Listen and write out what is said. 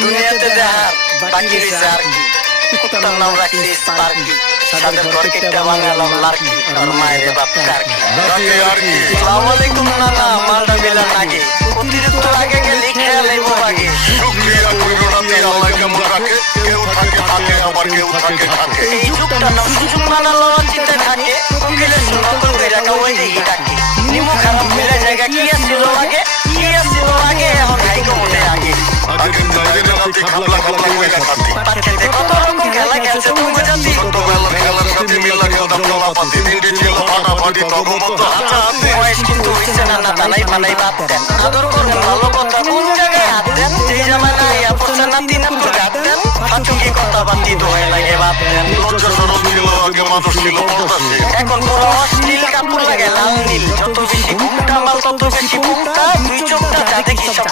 দুনিয়াতে দেখার বাকি রয়েছে আর কি। কুত্তার নাম রাখছি স্পার্কি, সাদের ঘর কেটে বানালাম লার্কি, আর মায়ের বাপ কার্কি। আসসালামু আলাইকুম নানা, মালটা মিলার নাগে অতিরিক্ত আগে গেলে খেয়ালে আগে। শুকরিয়া করিও রাতে আল্লাহ কেমন রাখে, কেউ থাকে থাকে আবার কেউ থাকে থাকে। এই যুগটার নাম সুযোগ নানা লঞ্চিতে থাকে, কোকিলের নকল করে রাখা ওই দিকে ডাকে। নিমু খারাপ মিলে জায়গা কি আসছিল আগে, কি আসছিল আগে, এখন হাইকো মনে আগে। আগের বাইরে রাতে খাবলা খাবলা কইরা খাতি, পাচ্ছেতে কত রকম খেলা খেলছে তুমি জাতি। ছোটবেলা খেলার সাথে মিলা খেলতাম কলাপাতি, তিনটে ছিল ফাটাফাটি তগমত হাতাহাতি। বয়স কিন্তু হইছে না না তালাই ফালাই বাদ দেন, আদর করেন ভালো কথা কোন জায়গায় হাত দেন। যেই জামানায় পড়ছে না তিন আঙ্গুল গাত দেন, ফাঁচুকি কথা বাতি দোহে লাগে বাদ দেন। লজ্জা সরল ছিল আগে মানুষ ছিল পর্দাশীল, এখন পুরো অশ্লীল কাপড় লাগে লাল নীল, যত বেশি ঘুমটা মাল তত বেশি ঘুমটা, দুই চোখটা যা দেখি সব